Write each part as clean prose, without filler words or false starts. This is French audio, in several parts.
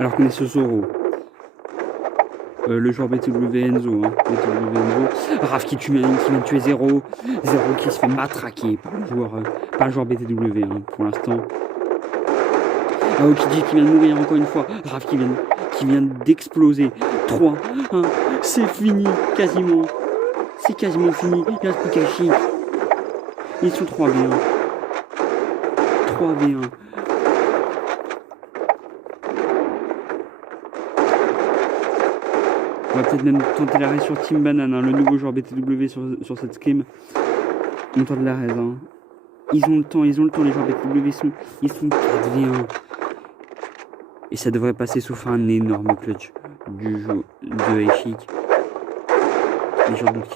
Alors qu'on est sur Zoro. Le joueur BTW Enzo. Hein. BTW Enzo. Raph qui vient de tuer Zero. Zero qui se fait matraquer par le joueur BTW hein, pour l'instant. Aokiji qui vient de mourir encore une fois. Raph qui vient d'exploser. 3, 1, c'est fini quasiment. C'est quasiment fini. Il reste plus qu'Ashi. Ils sont 3v1. 3v1. On va peut-être même tenter l'arrêt sur Team Banane, hein, le nouveau joueur BTW sur cette scrim. On tente l'arrêt. Hein. Ils ont le temps, les joueurs BTW ils sont 4v1. Et ça devrait passer sauf un énorme clutch du jeu de Aishik. Mais j'en doute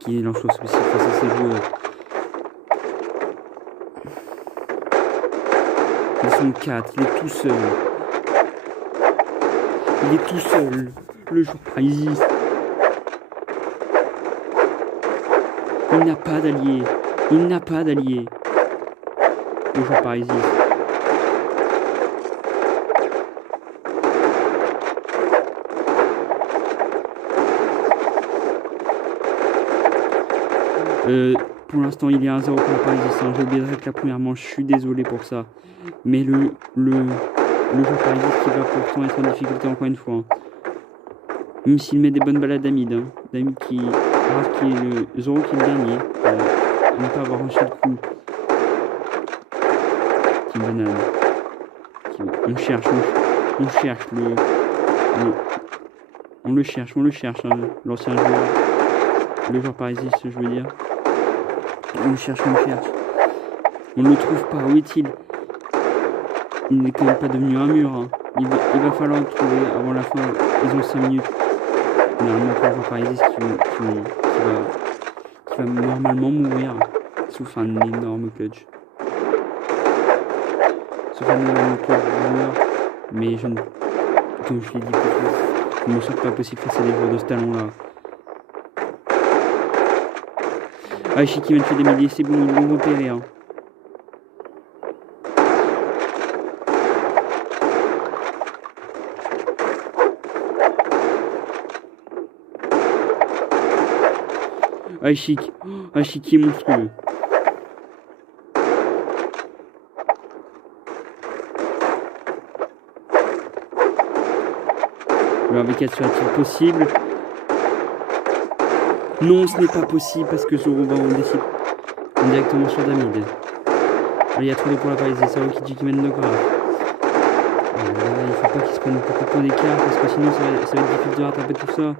qu'il lance aussi face à ces joueurs. Ils sont 4, il est tout seul. Il est tout seul. Le joueur Isis. Il n'a pas d'allié. Il n'a pas d'allié. Le joueur Isis. Pour l'instant, il y a 1-0 pour la Paris-Isis. J'ai oublié de répéter la première manche. Je suis désolé pour ça. Mais le joueur Paris-Isis qui va pourtant être en difficulté encore une fois. Hein. Même s'il met des bonnes balles à Damid. Hein. Damid qui est le Zoro qui est le dernier. Ne pas avoir reçu le coup. Qui banane. On cherche on le cherche, hein, l'ancien joueur. Le joueur parisien, je veux dire. On le cherche. On ne le trouve pas. Où est-il? Il n'est quand même pas devenu un mur. Hein. Il va falloir le trouver avant la fin. Ils ont 5 minutes. Normalement, pour le joueur parisien qui va normalement mourir. Sauf un énorme clutch. Mais comme je l'ai dit, je ne me sens pas possible face à des joueurs de ce talent-là. Aichi qui vient de faire des milliers, c'est bon, ils vont repérer. Hein. Aichi qui est monstrueux. Le 1v4 sera-t-il possible? Non, ce n'est pas possible parce que Zoro va en décider directement sur Damid. Il y a trouvé pour la Paris, c'est Aokiji qui mène le grave. Il ne faut pas qu'il se prenne beaucoup de points d'écart parce que sinon ça va être difficile de rattraper tout ça.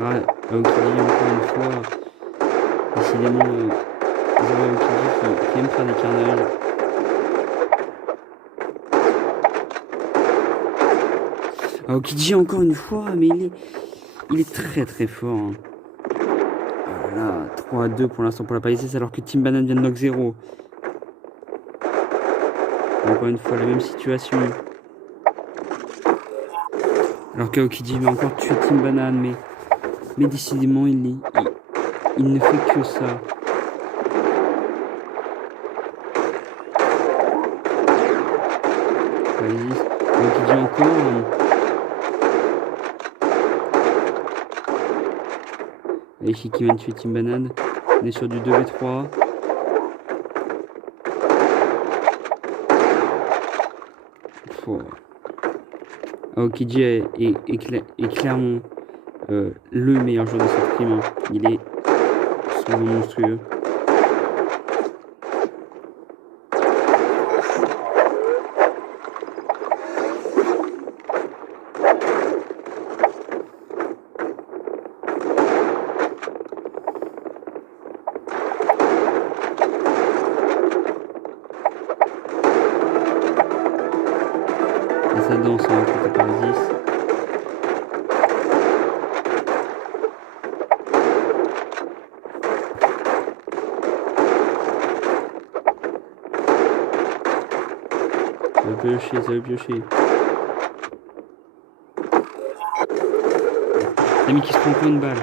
Ah, Aokiji encore une fois. Décidément, Zoro Aokiji qui aime faire des carnages. Aokiji encore une fois, mais il est très très fort. Hein. Voilà, 3-2 pour l'instant pour la Paris, alors que Team Banane vient de knock 0. Encore une fois, la même situation. Alors qu'Aokiji va encore tuer Team Banane, mais décidément, il ne fait que ça. Aokiji encore. Aichi qui vient de tuer Team Banane. On est sur du 2v3. Aokiji est clairement le meilleur joueur de cette prime. Hein. Il est souvent monstrueux. Ça danse hein, côté Paris. Ça va piocher. L'ami qui se prend encore une balle.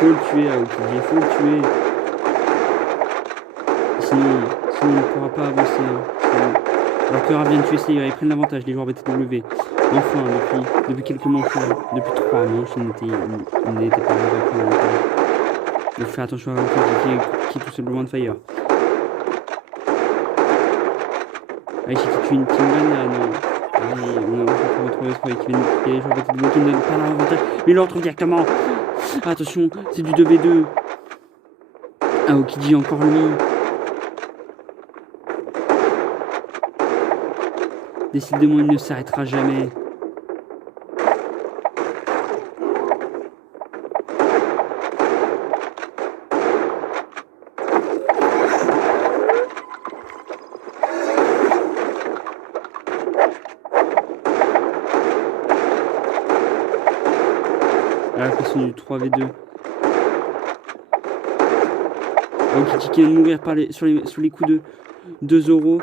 faut le tuer, Aokiji, il faut le tuer. Sinon on ne pourra pas avancer. Hein. Alors que Ra vient de tuer Slayer, ils prennent l'avantage, les joueurs BTW. Enfin, depuis quelques manches, depuis 3 manches, ils n'étaient pas arrivés à prendre l'avantage. Donc faire attention à Aokiji qui est tout simplement de fire. Aichi qui tue une team banane. Allez, on a retrouvé qui vient les joueurs BTW qui ne donnent pas l'avantage. Mais il le retrouve directement. Attention, c'est du 2v2. Aokiji encore lui. Décidément, il ne s'arrêtera jamais. À la question du 3v2. Aokiji qui vient de mourir sur les coups de 2 Zoro.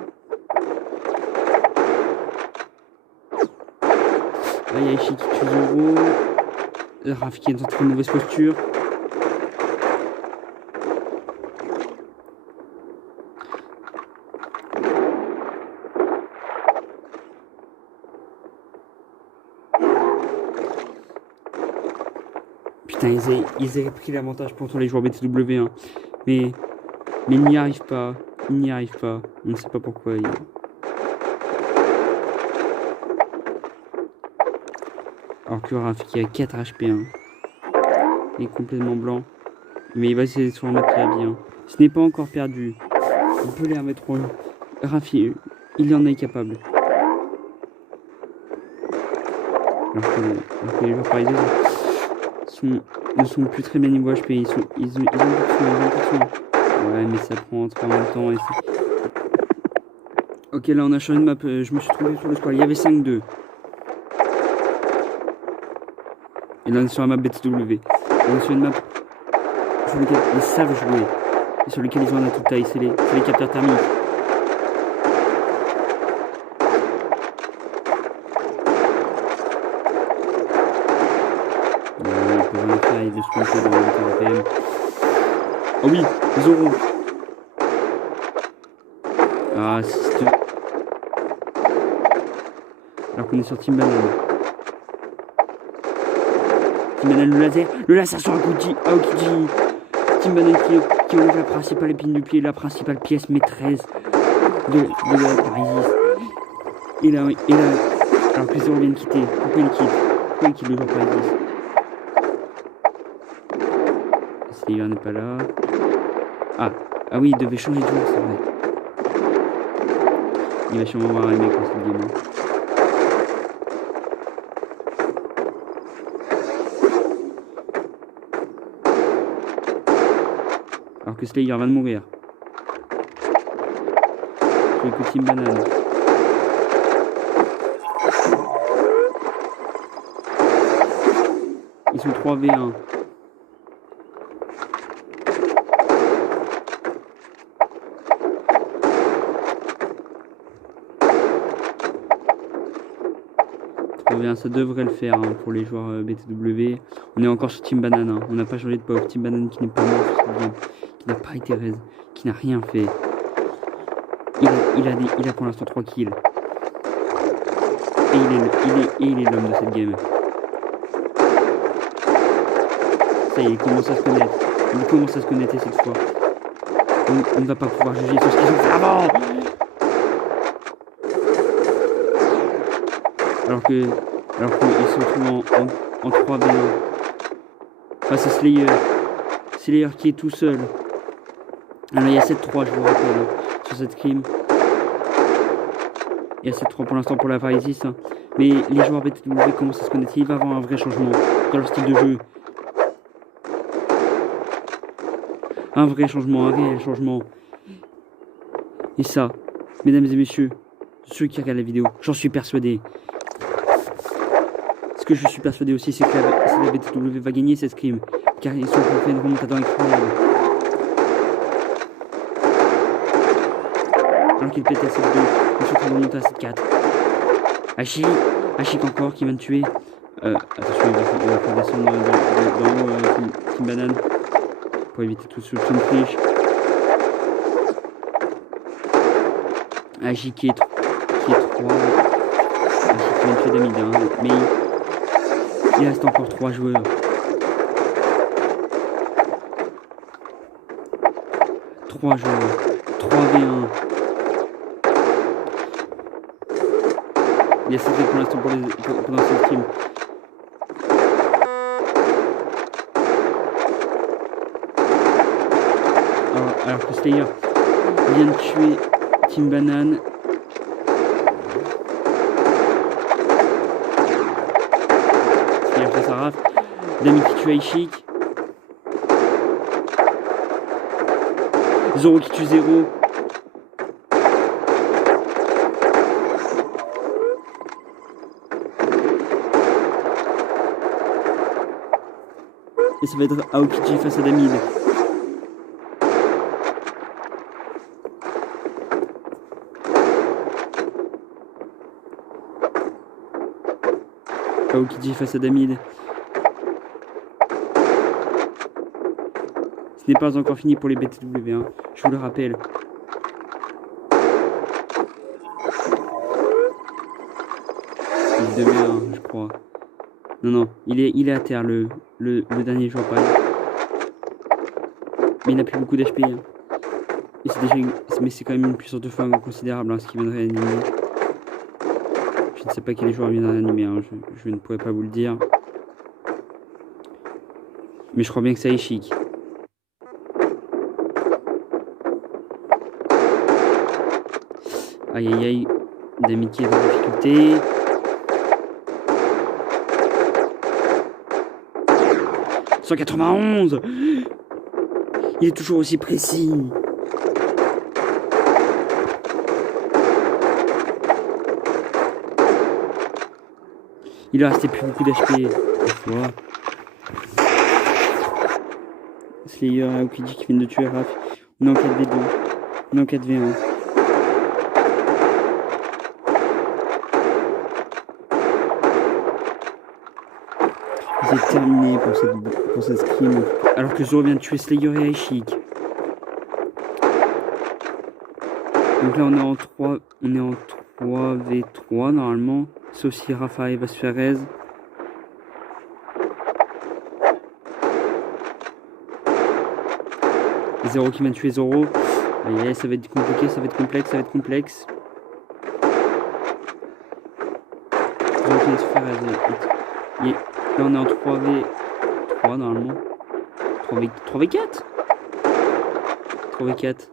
Là, il y a Aichi qui tue Zoro. Raf qui est en très mauvaise posture. Putain, ils avaient pris l'avantage pour les joueurs BTW. Hein. Mais ils n'y arrivent pas. Ils n'y arrivent pas. On ne sait pas pourquoi. Alors que Raf qui a 4 HP. Hein. Il est complètement blanc. Mais il va essayer de se remettre la vie. Hein. Ce n'est pas encore perdu. On peut les remettre au... Raf, il en est capable. Alors que les joueurs parisiens ne sont plus très bien niveau HP. Ils ont plus de soin. Ouais, mais ça prend trop longtemps. Ok, là on a changé de map. Je me suis trouvé sur le square. Il y avait 5-2. Et là on est sur la map BTW. On est sur une map sur laquelle ils savent jouer. Et sur laquelle ils ont la toute taille. C'est les capteurs thermiques. Il de se dans le PM. Oh oui, Zoro. Ah, c'est... Alors qu'on est sur Team Banane. Team Banane, le laser sur Aokiji. Team Banane qui enlève la principale épine du pied, la principale pièce maîtresse de la Parisis. Et là, alors que Zoro vient de quitter. Pourquoi il quitte le joueur Parisis? Slayer n'est pas là. Ah oui, il devait changer de joueur, c'est vrai. Il va sûrement avoir un mec dans cette game. Alors que Slayer va de mourir. Je vais Team Banane. Ils sont 3v1. Ça devrait le faire hein, pour les joueurs BTW. On est encore sur Team Banane. Hein. On n'a pas changé de pop. Team Banane qui n'est pas mort sur cette game, qui n'a pas été raise, qui n'a rien fait. Il a pour l'instant 3 kills. Et il est l'homme de cette game. Ça y est, il commence à se connaître. Il commence à se connaître cette fois. On ne va pas pouvoir juger sur ce qu'ils ont fait avant. Alors qu'ils se retrouvent en 3v1 face à Slayer. Slayer qui est tout seul. Alors il y a 7-3, je vous rappelle, sur cette crime. Il y a 7-3 pour l'instant pour la Parisis. Hein. Mais les joueurs BTW commencent à se connaître. Il va y avoir un vrai changement dans leur style de jeu. Un vrai changement, un réel changement. Et ça, mesdames et messieurs, ceux qui regardent la vidéo, j'en suis persuadé. Ce que je suis persuadé aussi, c'est que la BTW va gagner cette scrim, car ils sont fait une remontada incroyable. Alors qu'ils pétaient à 7-2, ils sont en train de remonter à 7-4. Aichi encore qui vient de tuer Attention, il va faire descendre d'en haut Team Banane pour éviter tout soupçon de triche. Agi qui est 3. Agi qui vient de tuer Damid, hein, mais il reste encore 3 joueurs. 3 joueurs. 3v1. Il y a 7 pour l'instant pendant ce stream. Alors que Slayer vient de tuer Team Banane. Slayer fait sa rafle. Damid qui tue Aishik. Zoro qui tue Zero. Et ça va être Aokiji face à Damid. Aokiji face à Damid. Ce n'est pas encore fini pour les BTW, hein, je vous le rappelle. Il devait, hein, je crois. Non, il est à terre, le dernier joueur pareil. Mais il n'a plus beaucoup d'HP. Hein. Mais c'est quand même une puissance de feu considérable, hein, ce qui viendrait animer. Je ne sais pas quel joueur viendrait animer, hein, je ne pourrais pas vous le dire. Mais je crois bien que c'est Aishik. Aïe aïe aïe, Damid qui est en difficulté. « 191 ! Il est toujours aussi précis. Il a resté plus beaucoup d'HP. Slayer et Aokiji qui viennent de tuer Raph. On est en 4v2. On est en 4v1. C'est terminé pour cette scrim. Alors que Zoro vient de tuer Slayer et Aishik. Donc là on est en 3v3 normalement. Sauf si Rafa va se faire raise. Zero qui vient de tuer Zoro. Allez, ça va être compliqué, ça va être complexe. Zoro qui vient de se faire raise. Là on est en 3v3 normalement. 3v4 3v4.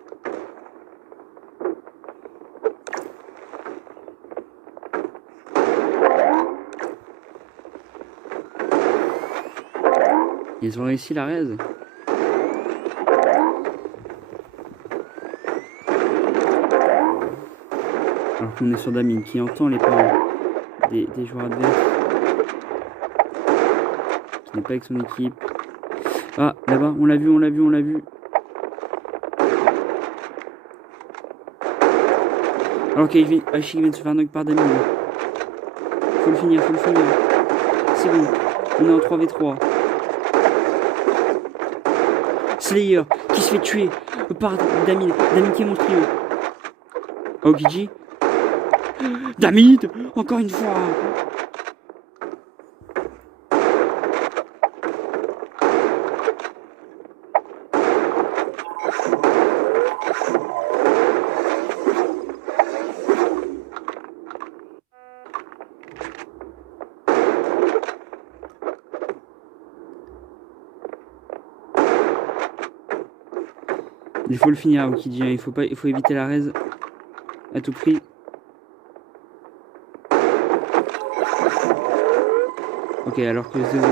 Ils ont réussi la raise. Alors qu'on est sur Damid qui entend les paroles des joueurs adverses. Qui n'est pas avec son équipe. Ah, là-bas, on l'a vu. Alors Aishik vient de se faire knock par Damid. Faut le finir. C'est bon, on est en 3v3. Slayer qui se fait tuer par Damid qui est monstrueux. Aokiji. Damid, encore une fois. Il faut le finir, Aokiji, hein. Il faut éviter la raise à tout prix. Ok, alors que Zero...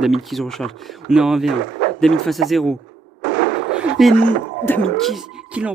Damien qui se recharge. On est en 1v1. Damien face à 0. Et Damien qui l'emporte.